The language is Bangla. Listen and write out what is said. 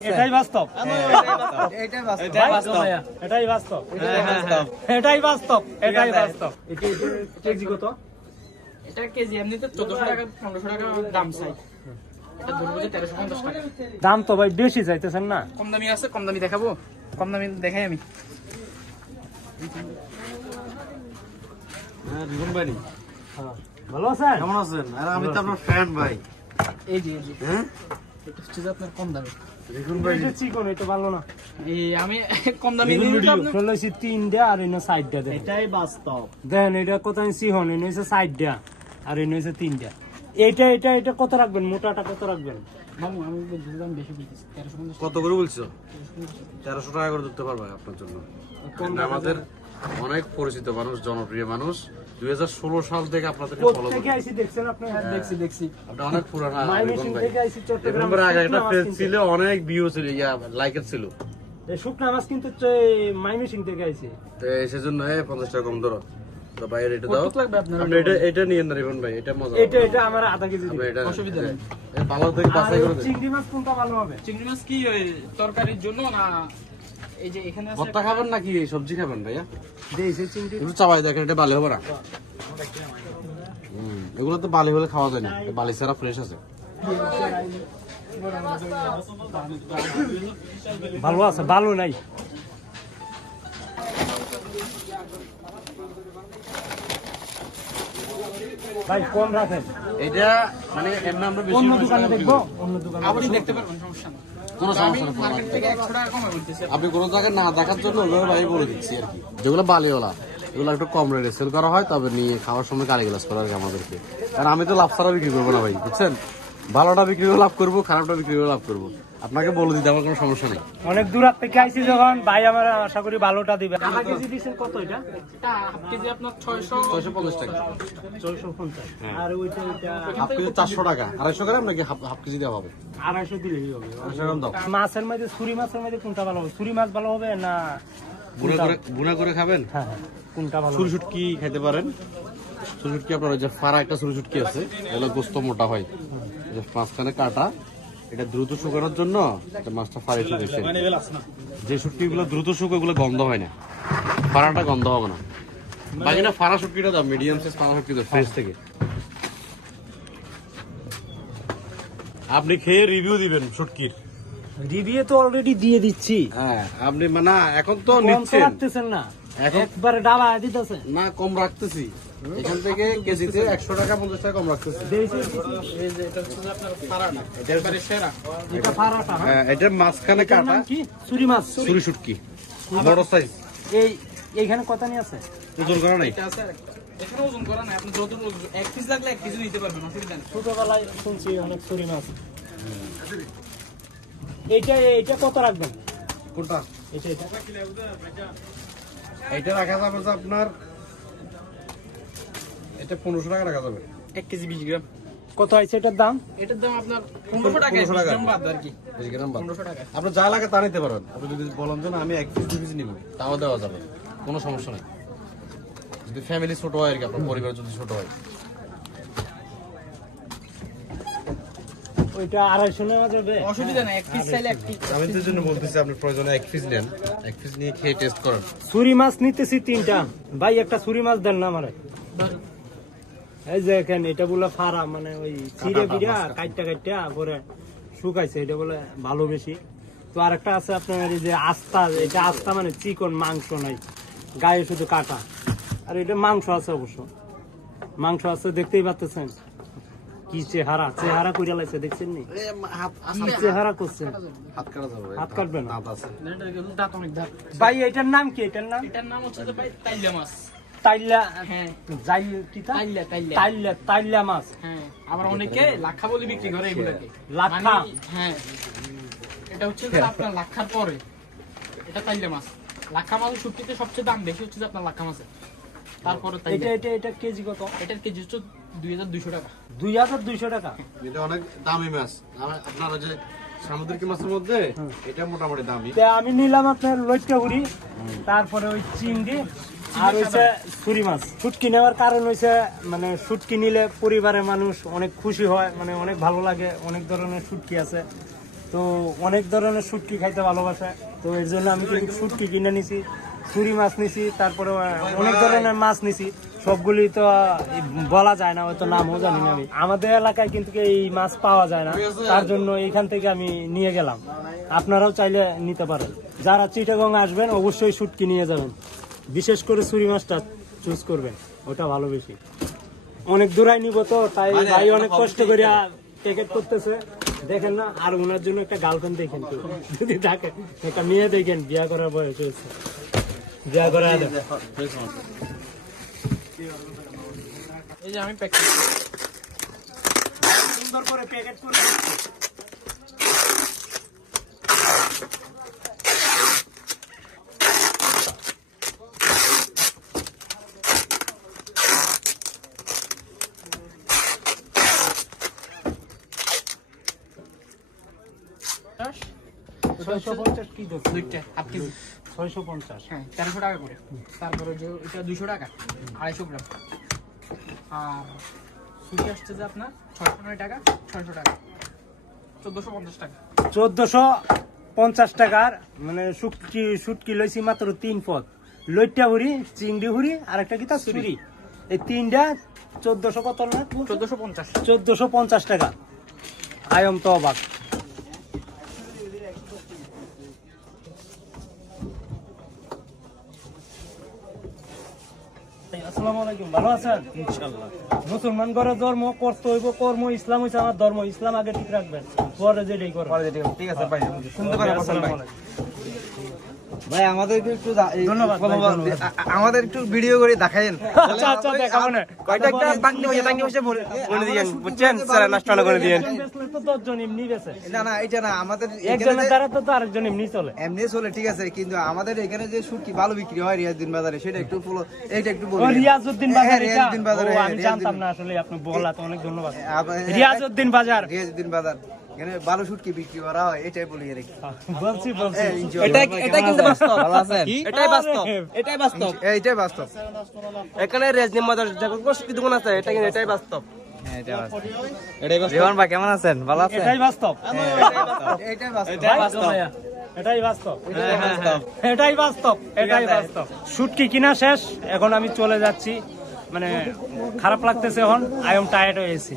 এটাই বাস্তব, এটাই বাস্তব, এটাই বাস্তব, এটাই বাস্তব, এটাই বাস্তব। কেজি কত? এটা কেজি এমনিতে 1400 টাকা 1500 টাকা দাম চাই। এটা ধরবো যে 1350 টাকা। দাম তো ভাই বেশি চাইতেছেন না? কম দামি আছে, কম দামি দেখাবো। কম দামি দেখাই আমি। হ্যাঁ রিপন ভাই ভালো আছেন? কেমন আছেন? আরে আমি তো আপনার ফ্যান ভাই। এই যে হ্যাঁ এটা হচ্ছে যে আপনার কম দামি। রিপন ভাই এটা চিকন, এটা ভালো না। এই আমি কম দামি নিয়ে তো আপনি চলেছি 3টা আর এনে 4টা দেন। এটাই বাস্তব। দেন এটা কত ইঞ্চি হন? এনে হচ্ছে 4টা আর এনে হচ্ছে 3টা। এইটা এটা এটা কত রাখবেন? মোটাটা কত রাখবেন? মামু আমি বলছি দাম বেশি বলতেছি 1350 কত করে বলছো? 1300 টাকা করে দিতে পারবো আপনার জন্য। আমাদের অনেক পরিচিত মানুষ, জনপ্রিয় মানুষ। 2016 সাল থেকে আপনাদেরকে ফলো থেকে করি। আইছি দেখছেন আপনি? দেখছি আপনি অনেক পুরানা মাইমিসিং রিপন ভাই। থেকে আইছি চট্টগ্রাম। রিপন ভাই আগে একটা পেজ ছিল, অনেক ভিউ ছিল, লাইকের ছিল। এই শুকনা মাছ কিন্তু মাইমিসিং থেকে আইছি। তো সেজন্য 50 টাকা কম ধরো। তো ভাই এটা দাও। কত লাগবে আপনার? আপনি এটা নিয়েন না রিপন ভাই, এটা মজা। এটা আমার আধা কেজি আপনি দিবেন। এটা অসুবিধা নেই। এই ভালো থেকে আর বাছাই করে দেন। চিংড়ি মাছ কোনটা ভালো হবে? চিংড়ি মাছ কি ওই তরকারির জন্য না এই যে এখানে আছে ভর্তা খাবেন নাকি সবজি খাবেন ভাইয়া? দেশি চিংড়ি। একটু চাবাই দেখেন, এটা বালি হবে না। এগুলো তো বালি হলে খাওয়া যায় না, এটা বালি ছাড়া ফ্রেশ আছে। ভালো আছে, ভালো নাই। ভাই কম রাখেন। এটা মানে এমনি আমরা বেশি অন্য পয়সা দোকানে বিক্রি দেখবো, করি। অন্য দোকানে আপনি দেখবো। দেখতে পারবেন, সমস্যা নেই। কোনো তো আমি সমস্যা নেই, মার্কেট থেকে 100 টাকা কমে বলতেছি। আপনি কোনো জায়গায় না দেখার জন্য ওইভাবে ভাই বলে দিচ্ছি আর কি। যেগুলো বালিওয়ালা এগুলো একটু কম রেটে সেল করা হয়, তবে নিয়ে খাওয়ার সময় গালিগালাজ করা আর কি আমাদেরকে। কারণ আমি তো লাভ ছাড়া বিক্রি করবো না ভাই, বুঝছেন? ভালোটা বিক্রি করে লাভ করবো, খারাপটা বিক্রি করে লাভ করবো। আপনাকে বলে দিতে আমার কোনো সমস্যা নেই। অনেক দূর থেকে আইছি যখন, ভাই আমার আশা করি ভালোটা দিবে। আধা কেজি দিচ্ছেন কত এটা? এটা হাফ কেজি আপনার 650 টাকা। 450। আর ওইটা ওইটা হাফ কেজি 400 টাকা। 250 গ্রাম নাকি হাফ কেজি দেওয়া হবে? 250 দিলেই হবে। 250 গ্রাম দাও। মাছের মধ্যে ছুরি মাছের মধ্যে কোনটা ভালো হবে? ছুরি মাছ ভালো হবে না বুনা করে খাবেন? হ্যাঁ হ্যাঁ, কোনটা ভালো হবে? ছুরি শুটকি খেতে পারেন। ছুরি শুটকি আপনার ওই যে ফাড়া একটা ছুরি শুটকি আছে, এগুলো গোস্ত মোটা হয়, এই যে মাঝখানে কাটা। এটা দ্রুত শুকানোর জন্য এটা মাছটা ফাড়ে শুকেছে। যে শুটকিগুলো দ্রুত শুকো ওগুলো গন্ধ হয় না, ফাড়াটা গন্ধ হবে না। বাকি না ফাড়া শুটকিটা দাও, মিডিয়াম সাইজ ফাড়া শুটকি দাও ফ্রেশ থেকে। আপনি খেয়ে রিভিউ দিবেন শুটকির। রিভিউ তো অলরেডি দিয়ে দিচ্ছি। হ্যাঁ আপনি মানে এখন তো কম তো নিচ্ছেন, রাখতেছেন না, এখন একবারে ডাবা দিতেছে। না কম রাখতেছি। এখান থেকে কেজিতে 100 টাকা 50 টাকা কম রাখতেছি। এই যে এটা হচ্ছে যে আপনার ফারাটা, এটা একবারে সেরা। এটা ফারাটা। হ্যাঁ এটার মাঝখানে এটার কাটা নাম কি? ছুরি মাছ। ছুরি শুটকি, বড় সাইজ। এইখানে কত নিয়ে আছে? ওজন করা নাই। এটা আছে আর একটা। এখানে ওজন করা নাই, আপনি যত এক পিস লাগলে 1 কেজি নিতে পারবেন, অসুবিধা নেই। ছোটবেলায় শুনছি অনেক ছুরি মাছ। এইটা কত রাখবেন? কোনটা? এটা এটা রাখা যাবে যে আপনার, এটা 1500 টাকা রাখা যাবে। 1 কেজি 20 গ্রাম। কত আছে এটার দাম? এটার দাম আপনার 1500 টাকা, 1500 টাকা। গ্রাম বাদ আর কি। 20 গ্রাম বাদ। 1500 টাকা। আপনি যা লাগে তা নিতে পারেন। আপনি যদি বলেন যে না আমি 1 পিস 2 পিস নিব, তাও দেওয়া যাবে, কোনো সমস্যা নেই। যদি ফ্যামিলি ছোট হয় আর কি, আপনার পরিবার যদি ছোট হয়। ওইটা 250 নেওয়া যাবে? অসুবিধা নাই, 1 পিস চাইলে 1 পিস। আমি তো জন্য বলতেছি আপনি প্রয়োজনে 1 পিস নেন, 1 পিস নিয়ে খেয়ে টেস্ট করেন। ছুরি মাছ নিতেছি 3টা। ভাই একটা ছুরি মাছ দেন না আমারে। এই যে এখানে এটা বলে ফারা, মানে ওই চিড়ে বিড়া কাইটটা পরে শুকাইছে, এটা বলে ভালো বেশি। তো আরেকটা আছে আপনার এই যে আস্তা, এটা আস্তা মানে চিকন, মাংস নাই, গায়ে শুধু কাটা। আর এটা মাংস আছে, অবশ্য মাংস আছে, দেখতেই পাচ্ছেন কি চেহারা কইরা লাইছে, দেখছেন নি কি চেহারা করছে? হাত কাটা যাবে, হাত কাটবে না? দাঁত আছে। দাঁত অনেক দাঁত। ভাই এটার নাম কি? এটার নাম এটার নাম হচ্ছে যে ভাই তাইলা মাছ। তাইলা। হ্যাঁ, যাই কি তা? তাইলা মাছ। হ্যাঁ, আবার অনেকে লাক্ষা বলে বিক্রি করে এগুলোকে। লাক্ষা? মানে, হ্যাঁ, এটা হচ্ছে যে আপনার লাক্ষার পরে এটা তাইলা মাছ। লাক্ষা মাছের শুটকিতে সবচেয়ে দাম বেশি হচ্ছে যে আপনার লাক্ষা মাছের, তারপরে তাইলা। এটা কেজি কত? এটার কেজি হচ্ছে 2200 টাকা। 2200 টাকা? এটা অনেক দামি মাছ। আপনার ওই যে সামুদ্রিক মাছের মধ্যে এটা মোটামুটি দামি। তা আমি নিলাম আপনার লইট্টাগুড়ি, তারপরে ওই চিংড়ি, আর হচ্ছে ছুরি মাছ। শুটকি নেওয়ার কারণ হচ্ছে মানে শুটকি নিলে পরিবারের মানুষ অনেক খুশি হয়, মানে অনেক ভালো লাগে। অনেক ধরনের শুটকি আছে, তো অনেক ধরনের শুটকি খাইতে ভালোবাসে, তো এর জন্য আমি কিন্তু শুটকি কিনে নিছি, ছুরি মাছ নিছি, তারপরে অনেক ধরনের মাছ নিছি। সবগুলি তো বলা যায় না, হয়তো নামও জানি না আমি। আমাদের এলাকায় কিন্তু এই মাছ পাওয়া যায় না, তার জন্য এখান থেকে আমি নিয়ে গেলাম। আপনারাও চাইলে নিতে পারেন। যারা চিটাগং আসবেন অবশ্যই শুটকি নিয়ে যাবেন, বিশেষ করে ছুরি মাছটা চুজ করবেন, ওটা ভালো বেশি। অনেক দূরাই নিব তো, তাই ভাই অনেক কষ্ট করে প্যাকেট করতেছে, দেখেন না। আর ওনার জন্য একটা গার্লফ্রেন্ড দেখেন তো, যদি থাকে একটা মেয়ে দেখেন, বিয়ে করার বয়স হয়েছে, বিয়ে করা। এই যে আমি প্যাক করছি, সুন্দর করে প্যাকেট করে কি দেখো, দুইটা হাফ কেজি 650। হ্যাঁ 1300 টাকা করে। তারপরে যে এটা 200 টাকা 250 গ্রাম। আর সুজি আসছে যে আপনার 609 টাকা 600 টাকা 1450 টাকা। 1450 টাকার মানে শুটকি লইছি মাত্র 3 পদ, লইট্টা হুড়ি, চিংড়ি হুড়ি আর একটা কি তা ছুরি, এই তিনটা 1400 কত না, 1450। 1450 টাকা। আয়ম তো অবাক। আসসালামু আলাইকুম, ভালো আছেন? ইনশাআল্লাহ। মুসলমান ঘরে ধর্ম করতে হইব, কর্ম ইসলাম হইছে আমার ধর্ম, ইসলাম আগে ঠিক রাখবেন, পরে যেটাই করবেন। ঠিক আছে ভাই, শুনতে পারেন আসসালামু আলাইকুম। ভাই আমাদের একটু ধন্যবাদ ভাই, ধন্যবাদ। আমাদের একটু ভিডিও করে দেখাইন। আচ্ছা আচ্ছা, দেখাবো না। কয়টা একটা বাকি পয়সা বলে দিয়েন, বুঝছেন স্যার, নষ্ট না করে দিয়েন। বেচলে তো 10 জন এমনি বেচে, না না, এটা না, আমাদের একজনের দ্বারা তো আরেকজন এমনি চলে। এমনি চলে, ঠিক আছে, কিন্তু আমাদের এখানে যে শুটকি ভালো বিক্রি হয় রিয়াজউদ্দিন বাজারে, সেটা একটু ফলো, এইটা একটু ও বলুন। রিয়াজউদ্দিন বাজার, হ্যাঁ, এটা? রিয়াজউদ্দিন বাজারে, ও, হ্যাঁ, আমি জানতাম না আসলে, আপনি বলাতে অনেক ধন্যবাদ। রিয়াজউদ্দিন রিয়াজউদ্দিন বাজার, এখানে ভালো শুটকি বিক্রি করা হয়, এটাই বলি আর কি। বলছি। এটাই কিন্তু বাস্তব। ভালো আছেন? এটাই বাস্তব। আরে, এটাই বাস্তব। এইটাই বাস্তব। এখানে রেজনি মাদার যখন কষ্ট দোকান আছে, এটা কিন্তু এটাই বাস্তব। এটাই বাস্তব। রিওয়ান ভাই কেমন আছেন? ভালো আছেন? এটাই বাস্তব। এইটাই বাস্তব। ভাই, এটাই বাস্তব, এটাই বাস্তব, এটাই বাস্তব। শুটকি কিনা শেষ, এখন আমি চলে যাচ্ছি, মানে খারাপ লাগতেছে, এখন আই এম টায়ার্ড হয়ে গেছি।